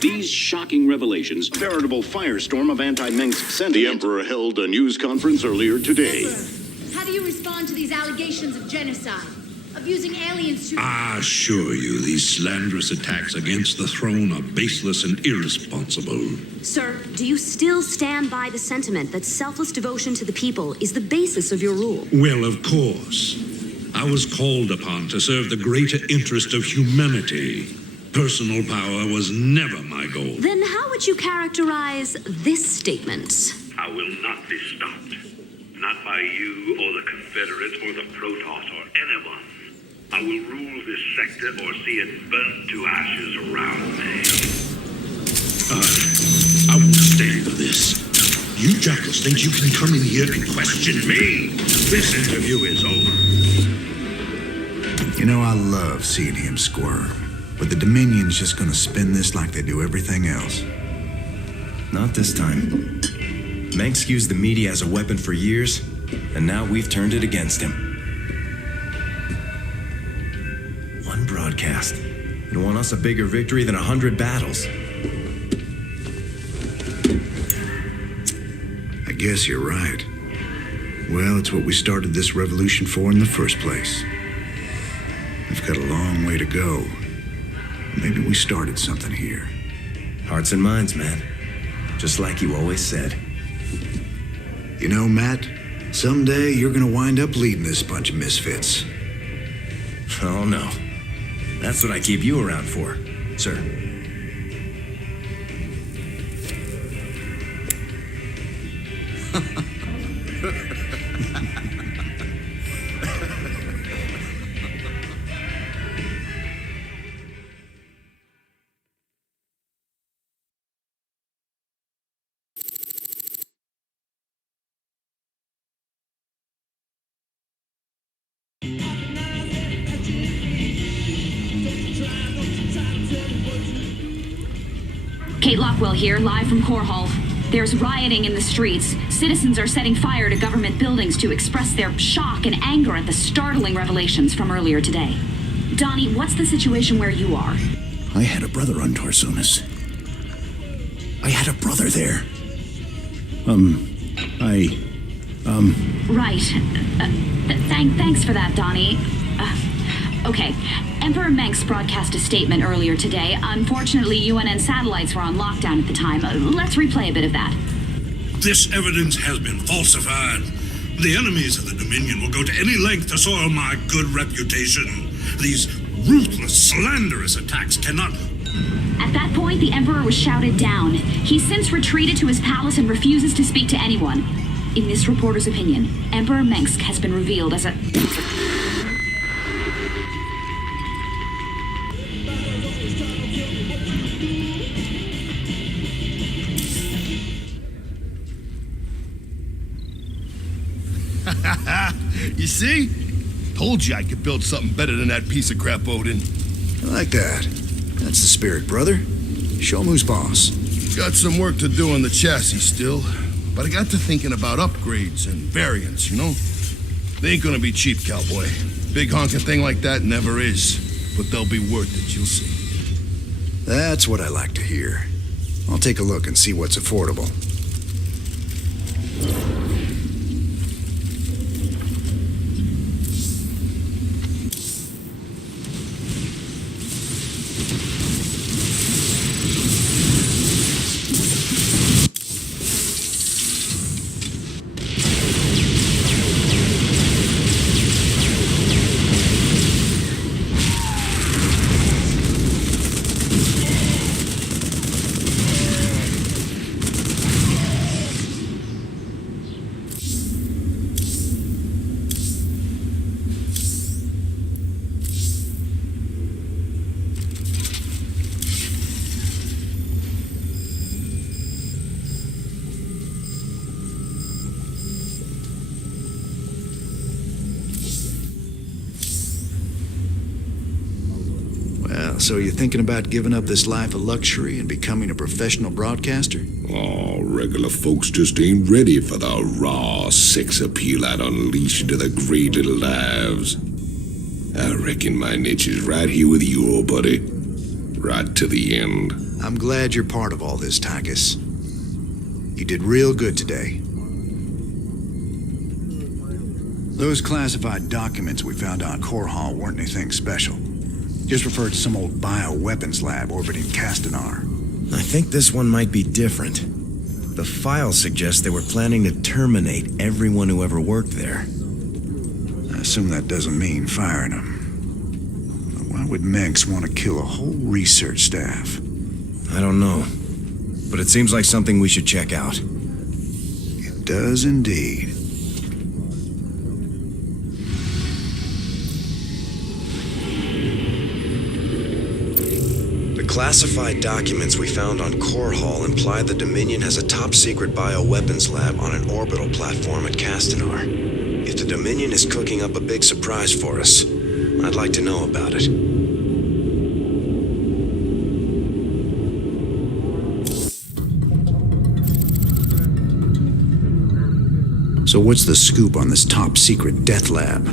These shocking revelations, Veritable firestorm of anti-Mengsk sentiment. The Emperor held a news conference earlier today. How do you respond to these allegations of genocide? Of using aliens to... I assure you, these slanderous attacks against the throne are baseless and irresponsible. Sir, do you still stand by the sentiment that selfless devotion to the people is the basis of your rule? Well, of course. I was called upon to serve the greater interest of humanity. Personal power was never my goal. Then how would you characterize this statement? I will not be stopped. Not by you or the Confederates or the Protoss or anyone. I will rule this sector or see it burnt to ashes around me. I won't stand for this. You jackals think you can come in here and question me? This interview is over. You know, I love seeing him squirm. But the Dominion's just gonna spin this like they do everything else. Not this time. Mengsk used the media as a weapon for years, and now we've turned it against him. One broadcast. It won us a bigger victory than 100 battles. I guess you're right. Well, it's what we started this revolution for in the first place. We've got a long way to go. Maybe we started something here. Hearts and minds, man. Just like you always said. You know, Matt, someday you're gonna wind up leading this bunch of misfits. Oh, no. That's what I keep you around for, sir. Kate Lockwell here, live from Core Hall. There's rioting in the streets. Citizens are setting fire to government buildings to express their shock and anger at the startling revelations from earlier today. Donnie, what's the situation where you are? I had a brother on Tarsonis. I had a brother there. Right. Thanks for that, Donnie. Okay. Emperor Mengsk broadcast a statement earlier today. Unfortunately, UNN satellites were on lockdown at the time. Let's replay a bit of that. This evidence has been falsified. The enemies of the Dominion will go to any length to soil my good reputation. These ruthless, slanderous attacks cannot... At that point, the Emperor was shouted down. He's since retreated to his palace and refuses to speak to anyone. In this reporter's opinion, Emperor Mengsk has been revealed as a... You see? Told you I could build something better than that piece of crap, Odin. I like that. That's the spirit, brother. Show 'em who's boss. Got some work to do on the chassis still, but I got to thinking about upgrades and variants, you know? They ain't gonna be cheap, cowboy. Big honking thing like that never is, but they'll be worth it, you'll see. That's what I like to hear. I'll take a look and see what's affordable. So you're thinking about giving up this life of luxury and becoming a professional broadcaster? Oh, regular folks just ain't ready for the raw sex appeal I'd unleash into the great little lives. I reckon my niche is right here with you, old buddy. right to the end. I'm glad you're part of all this, Tychus. You did real good today. Those classified documents we found on Core Hall weren't anything special. Just referred to some old bioweapons lab orbiting Castanar. I think this one might be different. The file suggests they were planning to terminate everyone who ever worked there. I assume that doesn't mean firing them. But why would Menks want to kill a whole research staff? I don't know. But it seems like something we should check out. It does indeed. The classified documents we found on Core Hall imply the Dominion has a top-secret bioweapons lab on an orbital platform at Castanar. If the Dominion is cooking up a big surprise for us, I'd like to know about it. So what's the scoop on this top-secret death lab?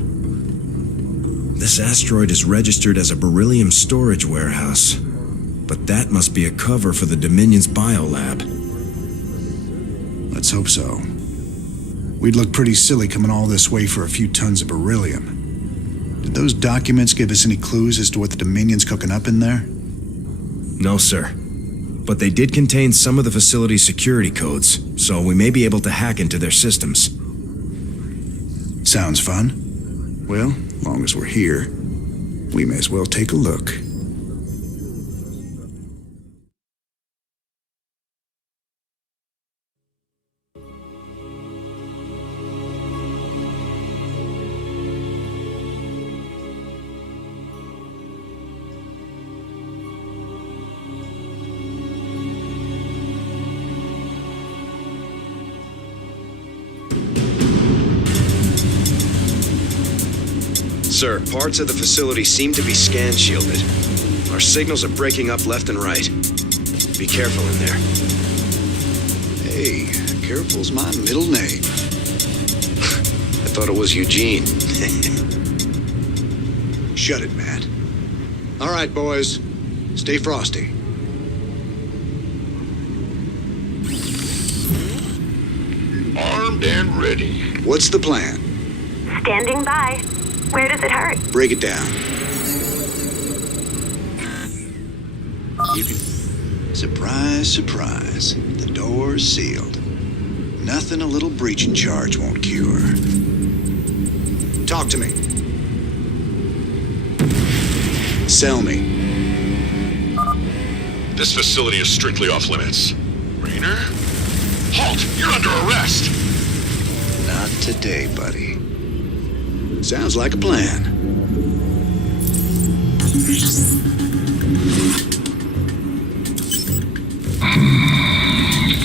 This asteroid is registered as a beryllium storage warehouse. But that must be a cover for the Dominion's biolab. Let's hope so. We'd look pretty silly coming all this way for a few tons of beryllium. Did those documents give us any clues as to what the Dominion's cooking up in there? No, sir. But they did contain some of the facility's security codes, so we may be able to hack into their systems. Sounds fun. Well, long as we're here, we may as well take a look. Sir, parts of the facility seem to be scan shielded. Our signals are breaking up left and right. Be careful in there. Hey, careful's my middle name. I thought it was Eugene. Shut it, Matt. All right, boys. Stay frosty. Armed and ready. What's the plan? Standing by. Where does it hurt? Break it down. You can... Surprise, surprise. The door's sealed. Nothing a little breaching charge won't cure. Talk to me. Sell me. This facility is strictly off limits. Raynor? Halt! You're under arrest! Not today, buddy. Sounds like a plan.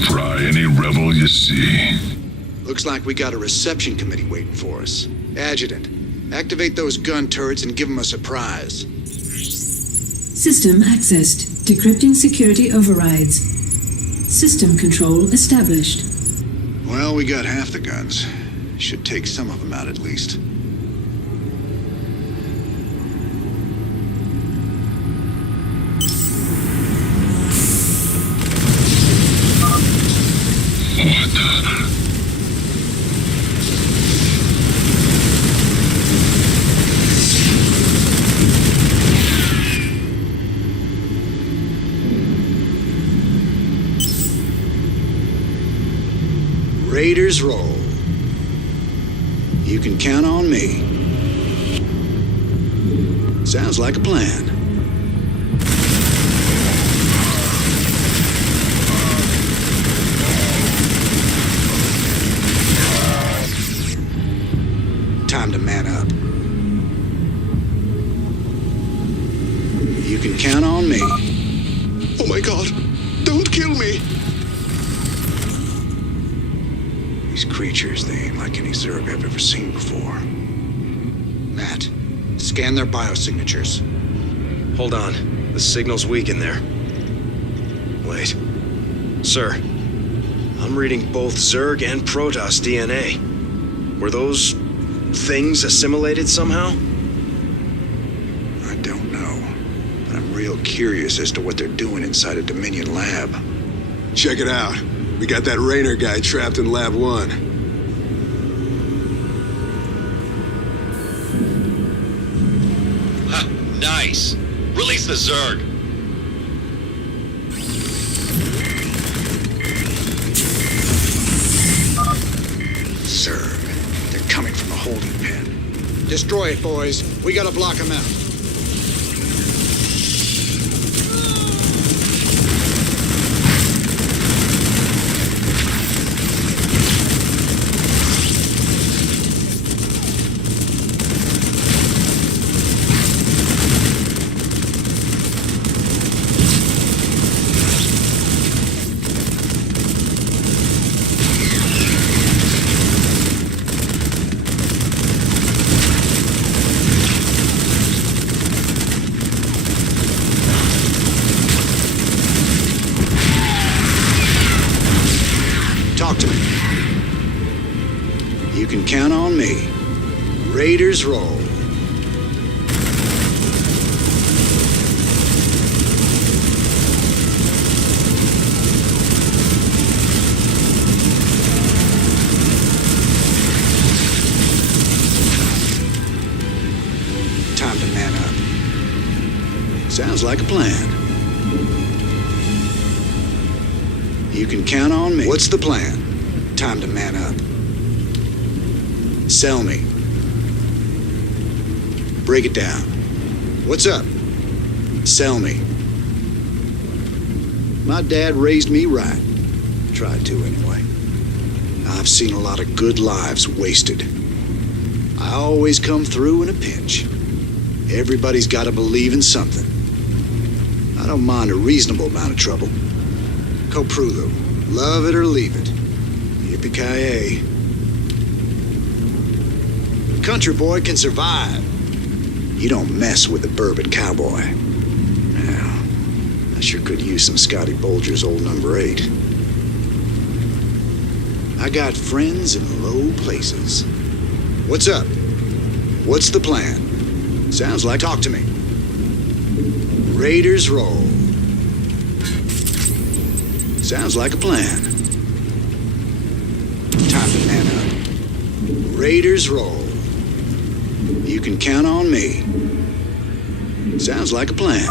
Fry any rebel you see. Looks like we got a reception committee waiting for us. Adjutant, activate those gun turrets and give them a surprise. System accessed. Decrypting security overrides. System control established. Well, we got half the guns. Should take some of them out at least. Raiders roll. You can count on me. Sounds like a plan. Time to man up. You can count on me. Oh my God! Don't kill me! These creatures, they ain't like any Zerg I've ever seen before. Matt, scan their biosignatures. Hold on. The signal's weak in there. Wait. Sir, I'm reading both Zerg and Protoss DNA. Were those things assimilated somehow? I don't know, but I'm real curious as to what they're doing inside a Dominion lab. Check it out. We got that Raynor guy trapped in Lab 1. Huh, nice. Release the Zerg. Zerg. They're coming from a holding pen. Destroy it, boys. We gotta block them out. Talk to me. You can count on me. Raiders roll. Time to man up. Sounds like a plan. You can count on me. What's the plan? Time to man up. Sell me. Break it down. What's up? Sell me. My dad raised me right. Tried to, anyway. I've seen a lot of good lives wasted. I always come through in a pinch. Everybody's got to believe in something. I don't mind a reasonable amount of trouble. Koprulu. Love it or leave it. Yippee-ki-yay. Country boy can survive. You don't mess with the bourbon cowboy. Now, I sure could use some Scotty Bulger's old number 8. I got friends in low places. What's up? What's the plan? Sounds like talk to me. Raiders roll. Sounds like a plan. Time to man up. Raiders roll. You can count on me. Sounds like a plan.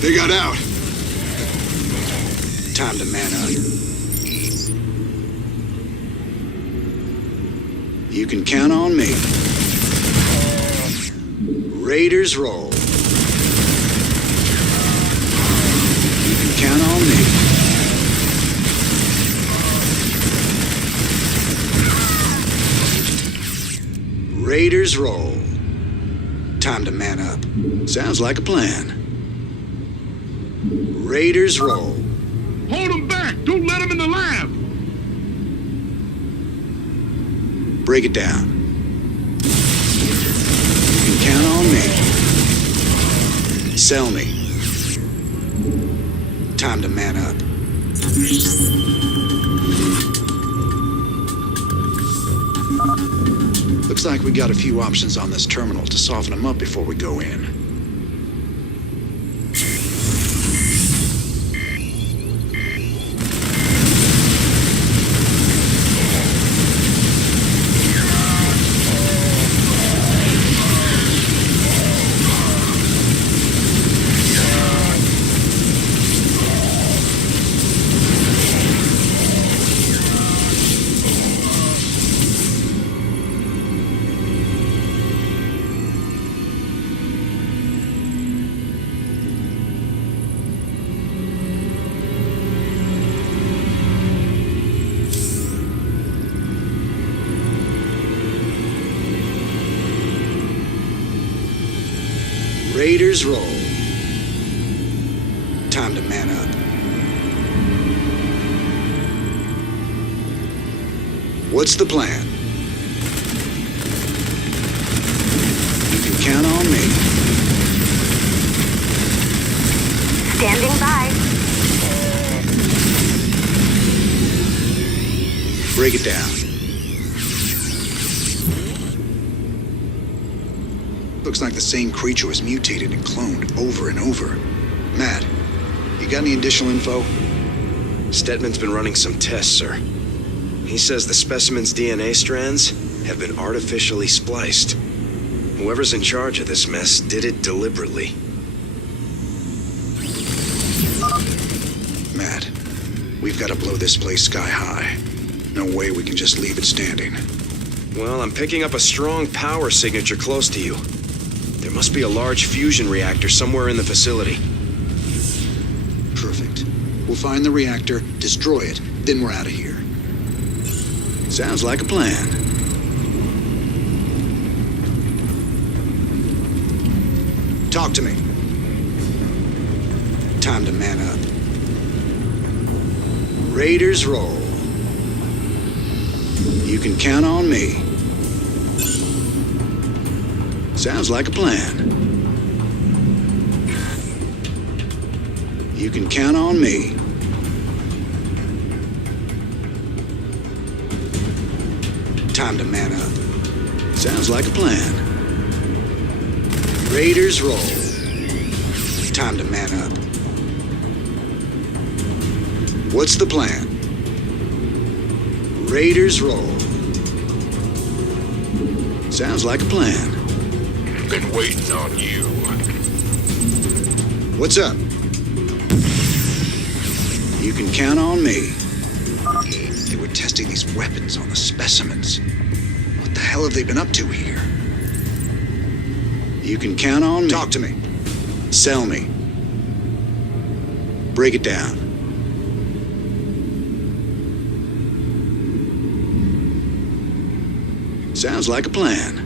They got out. Time to man up. You can count on me. Raiders roll. You can count on me. Raiders roll. Time to man up. Sounds like a plan. Raiders roll. Hold them back! Don't let them in the lab! Break it down. You can count on me. Sell me. Time to man up. Looks like we got a few options on this terminal to soften them up before we go in. Raiders roll. Time to man up. What's the plan? You can count on me. Standing by. Break it down. Looks like the same creature was mutated and cloned over and over. Matt, you got any additional info? Stetman's been running some tests, sir. He says the specimen's DNA strands have been artificially spliced. Whoever's in charge of this mess did it deliberately. Matt, we've got to blow this place sky high. No way we can just leave it standing. Well, I'm picking up a strong power signature close to you. There must be a large fusion reactor somewhere in the facility. Perfect. We'll find the reactor, destroy it, then we're out of here. Sounds like a plan. Talk to me. Time to man up. Raiders roll. You can count on me. Sounds like a plan. You can count on me. Time to man up. Sounds like a plan. Raiders roll. Time to man up. What's the plan? Raiders roll. Sounds like a plan. Been waiting on you. What's up? You can count on me. They were testing these weapons on the specimens. What the hell have they been up to here? You can count on me. Talk to me. Sell me. Break it down. Sounds like a plan.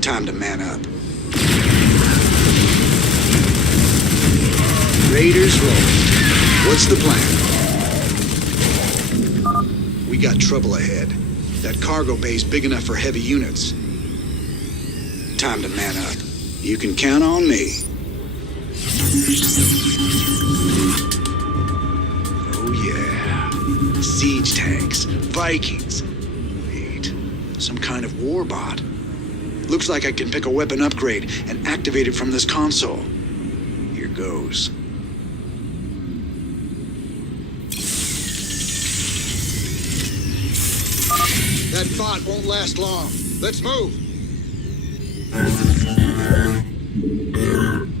Time to man up. Raiders roll. What's the plan? We got trouble ahead. That cargo bay's big enough for heavy units. Time to man up. You can count on me. Oh yeah. Siege tanks. Vikings. Wait. Some kind of war bot. Looks like I can pick a weapon upgrade and activate it from this console. Here goes. That bot won't last long. Let's move.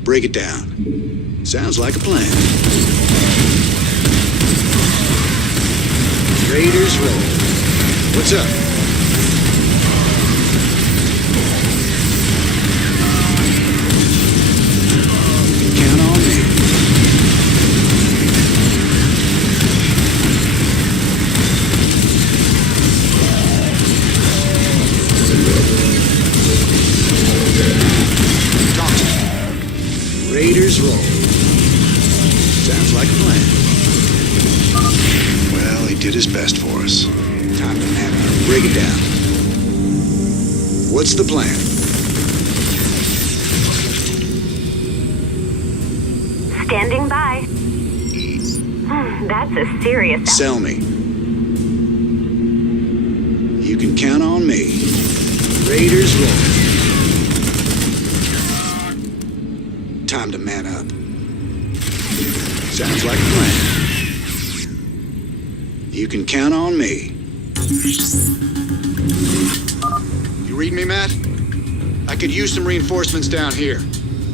Break it down. Sounds like a plan. Raiders roll. What's up? You can count on me. Talk to me. Raiders roll. Sounds like a plan. Well, he did his best for us. Time to man up. Break it down. What's the plan? Standing by. That's a serious... Sell me. You can count on me. Raiders roll. Time to man up. Sounds like a plan. You can count on me. You read me, Matt? I could use some reinforcements down here.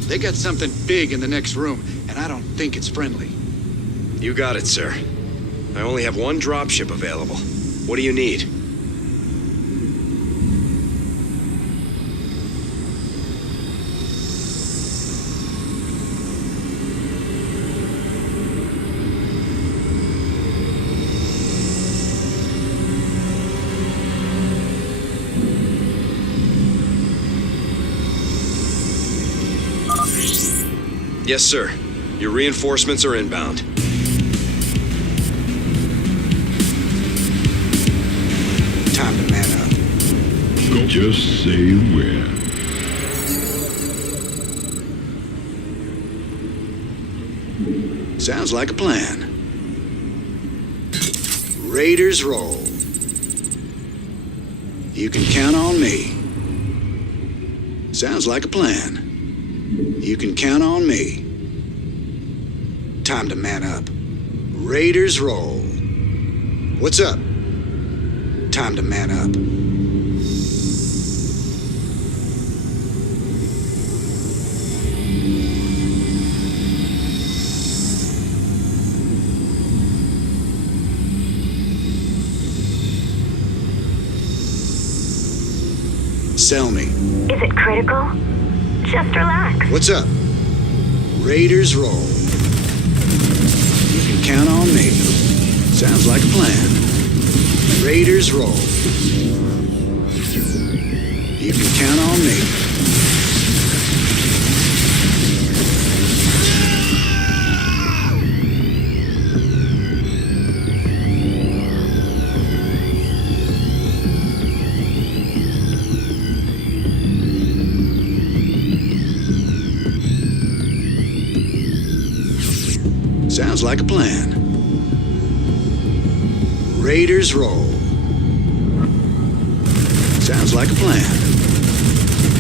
They got something big in the next room, and I don't think it's friendly. You got it, sir. I only have one dropship available. What do you need? Yes, sir. Your reinforcements are inbound. Time to man up. Just say where. Sounds like a plan. Raiders roll. You can count on me. Sounds like a plan. You can count on me. Time to man up. Raiders roll. What's up? Time to man up. Sell me. Is it critical? Just relax. What's up? Raiders roll. You can count on me. Sounds like a plan. Raiders roll. You can count on me. Sounds like a plan. Raiders roll. Sounds like a plan.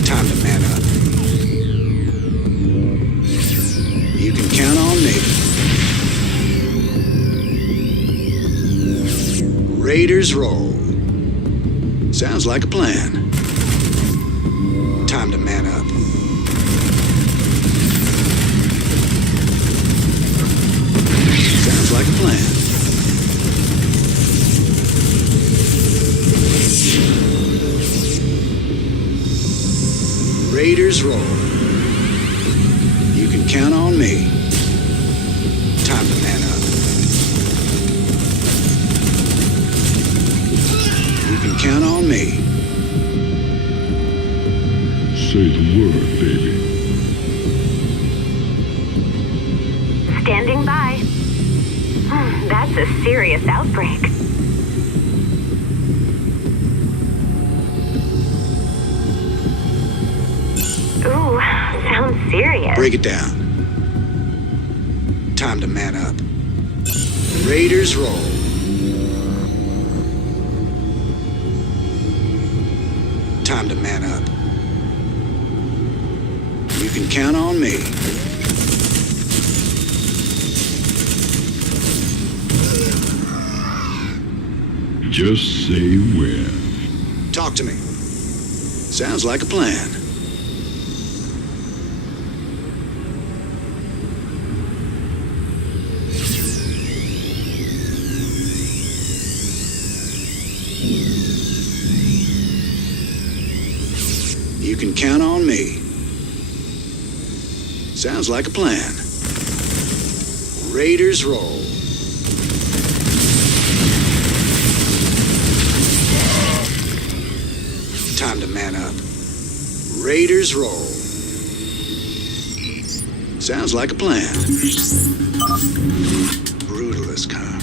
Time to man up. You can count on me. Raiders roll. Sounds like a plan. Time to man up. Sounds like a plan. Raiders roll. You can count on me. Time to man up. You can count on me. Say the word, baby. Standing by. That's a serious outbreak. Ooh, sounds serious. Break it down. Time to man up. Raiders roll. Time to man up. You can count on me. Just say where. Talk to me. Sounds like a plan. You can count on me. Sounds like a plan. Raiders roll. Time to man up. Raiders roll. Sounds like a plan. Brutalist, huh?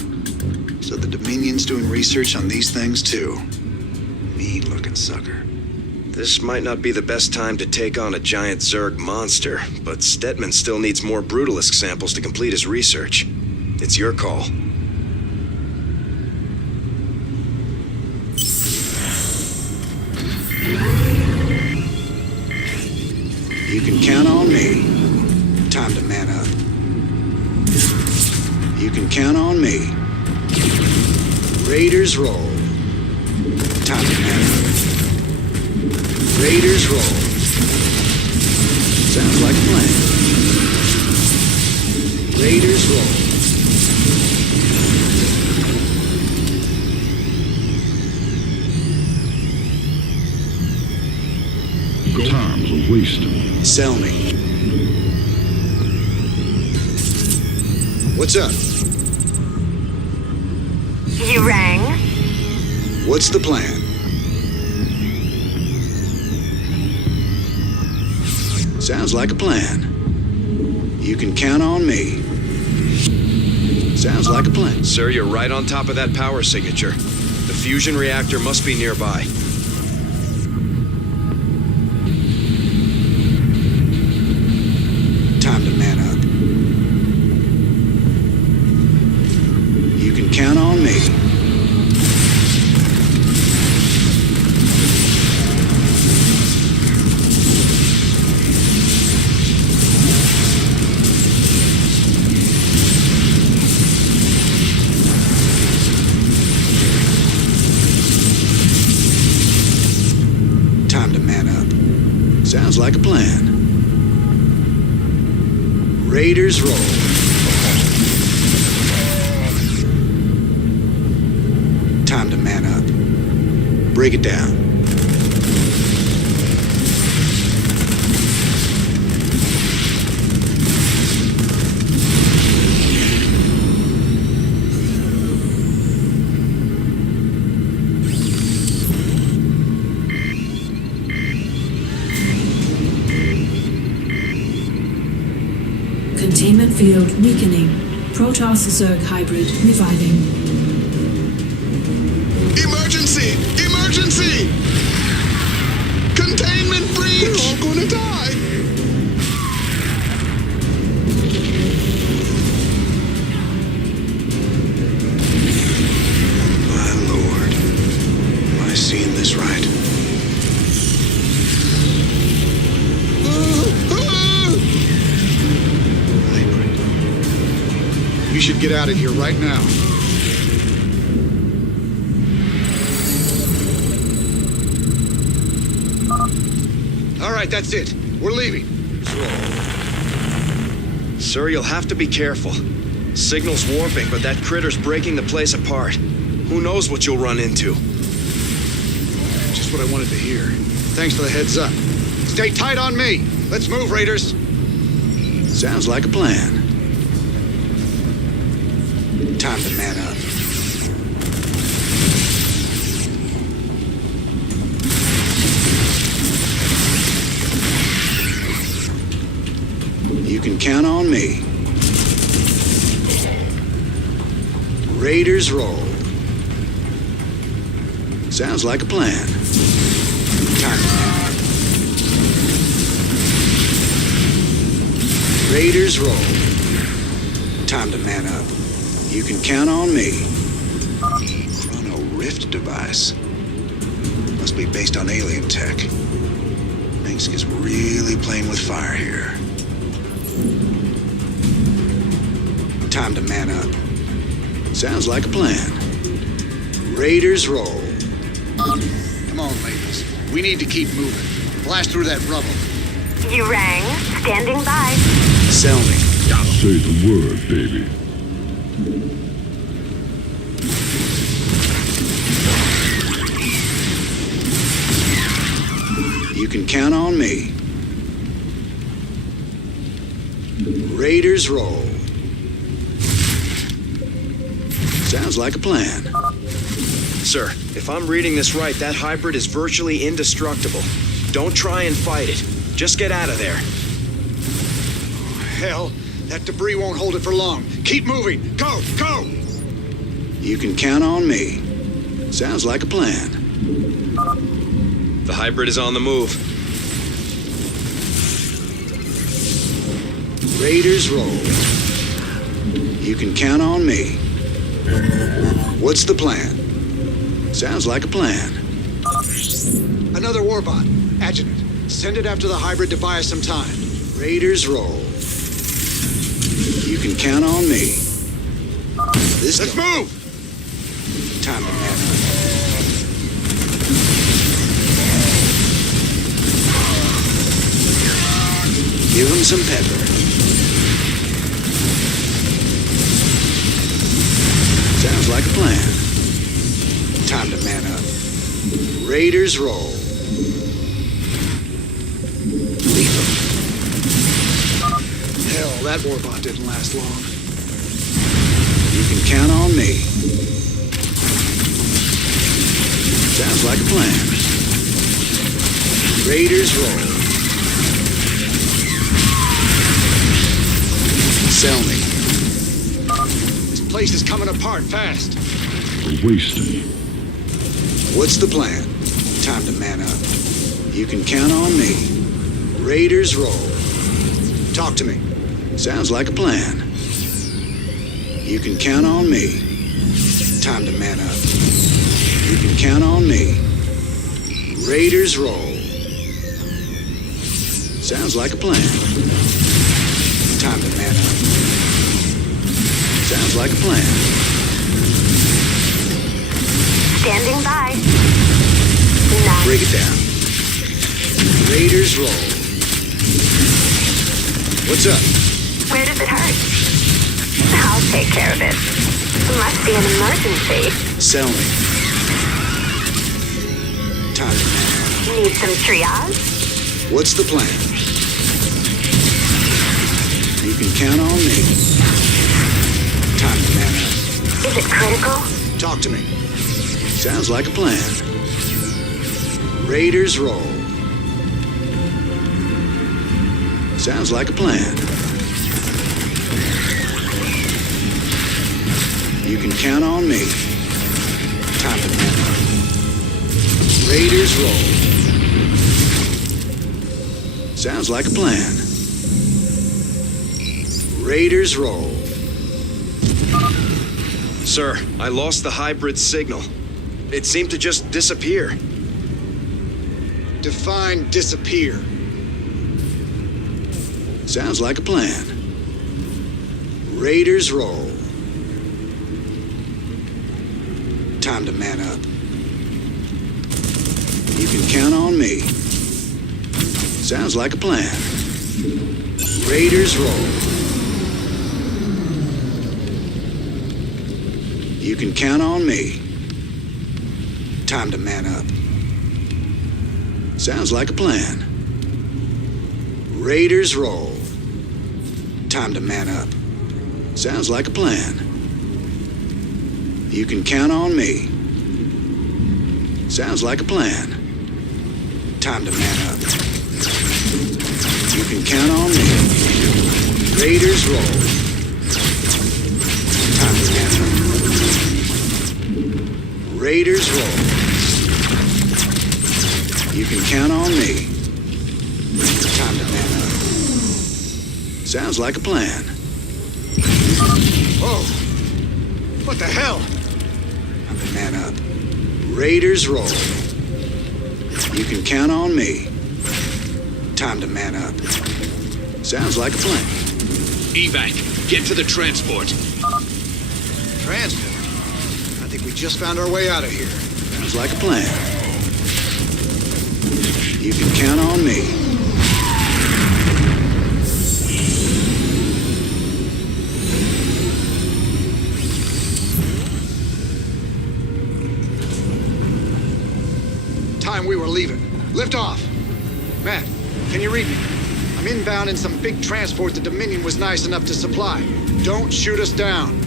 So the Dominion's doing research on these things too. Mean-looking sucker. This might not be the best time to take on a giant Zerg monster, but Stetman still needs more Brutalisk samples to complete his research. It's your call. You can count on me. Time to man up. You can count on me. Raiders roll. Time to man up. Raiders roll. Sounds like a plan. Raiders roll. Time's a wasting. Sell me. What's up? You rang? What's the plan? Sounds like a plan. You can count on me. Sounds like a plan. Sir, you're right on top of that power signature. The fusion reactor must be nearby. Time to man up. You can count on me. Sounds like a plan. Raiders roll. Time to man up. Break it down. Containment field weakening. Protoss-Zerg hybrid reviving. Emergency! Emergency! Containment breach! We're all gonna die! My lord. Am I seeing this right? You should get out of here right now. All right, that's it. We're leaving. Sir, you'll have to be careful. Signal's warping, but that critter's breaking the place apart. Who knows what you'll run into? Just what I wanted to hear. Thanks for the heads up. Stay tight on me. Let's move, Raiders. Sounds like a plan. Time to man up. You can count on me. Raiders roll. Sounds like a plan. Time to man up. Raiders roll. Time to man up. You can count on me. Chrono Rift device. Must be based on alien tech. Minsk is really playing with fire here. Time to man up. Sounds like a plan. Raiders roll. Come on, ladies. We need to keep moving. Blast through that rubble. You rang. Standing by. Sell me. Say the word, baby. You can count on me. Raiders roll. Sounds like a plan. Sir, if I'm reading this right, that hybrid is virtually indestructible. Don't try and fight it. Just get out of there. Hell, that debris won't hold it for long. Keep moving. Go, go! You can count on me. Sounds like a plan. The hybrid is on the move. Raiders roll. You can count on me. What's the plan? Sounds like a plan. Another warbot. Adjutant, send it after the hybrid to buy us some time. Raiders roll. You can count on me. Let's move! Time to man up. Give him some pepper. Sounds like a plan. Time to man up. Raiders roll. Lethal. Hell, that warbot didn't last long. You can count on me. Sounds like a plan. Raiders roll. Sell me. This place is coming apart fast. We're wasting. What's the plan? Time to man up. You can count on me. Raiders roll. Talk to me. Sounds like a plan. You can count on me. Time to man up. You can count on me. Raiders roll. Sounds like a plan. Time to man up. Sounds like a plan. Standing by. Break it down. Raiders roll. What's up? Where does it hurt? I'll take care of it. Must be an emergency. Sell me. Time to man up. Need some triage? What's the plan? You can count on me. Time to man up. Is it critical? Talk to me. Sounds like a plan. Raiders roll. Sounds like a plan. You can count on me. Time to man up. Raiders roll. Sounds like a plan. Raiders roll. Sir, I lost the hybrid signal. It seemed to just disappear. Define disappear. Sounds like a plan. Raiders roll. Time to man up. You can count on me. Sounds like a plan. Raiders roll. You can count on me. Time to man up. Sounds like a plan. Raiders roll. Time to man up. Sounds like a plan. You can count on me. Sounds like a plan. Time to man up. You can count on me. Raiders roll. Time to man up. Raiders roll. You can count on me. Time to man up. Sounds like a plan. Whoa! What the hell? Time to man up. Raiders roll. You can count on me. Time to man up. Sounds like a plan. Evac, get to the transport. Transport? I think we just found our way out of here. Sounds like a plan. You can count on me. Time we were leaving. Lift off. Matt, can you read me? I'm inbound in some big transport the Dominion was nice enough to supply. Don't shoot us down.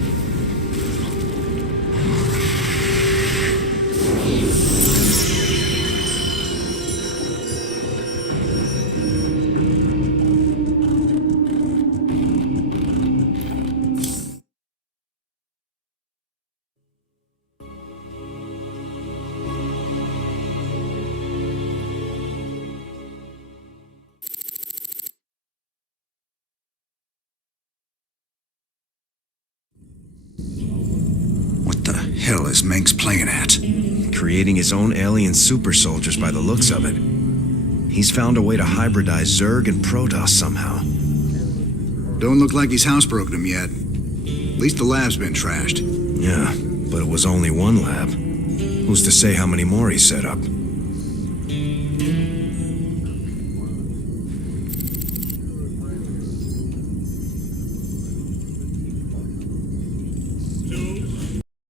What the hell is Meng's playing at? Creating his own alien super soldiers by the looks of it. He's found a way to hybridize Zerg and Protoss somehow. Don't look like he's housebroken them yet. At least the lab's been trashed. Yeah, but it was only one lab. Who's to say how many more he set up?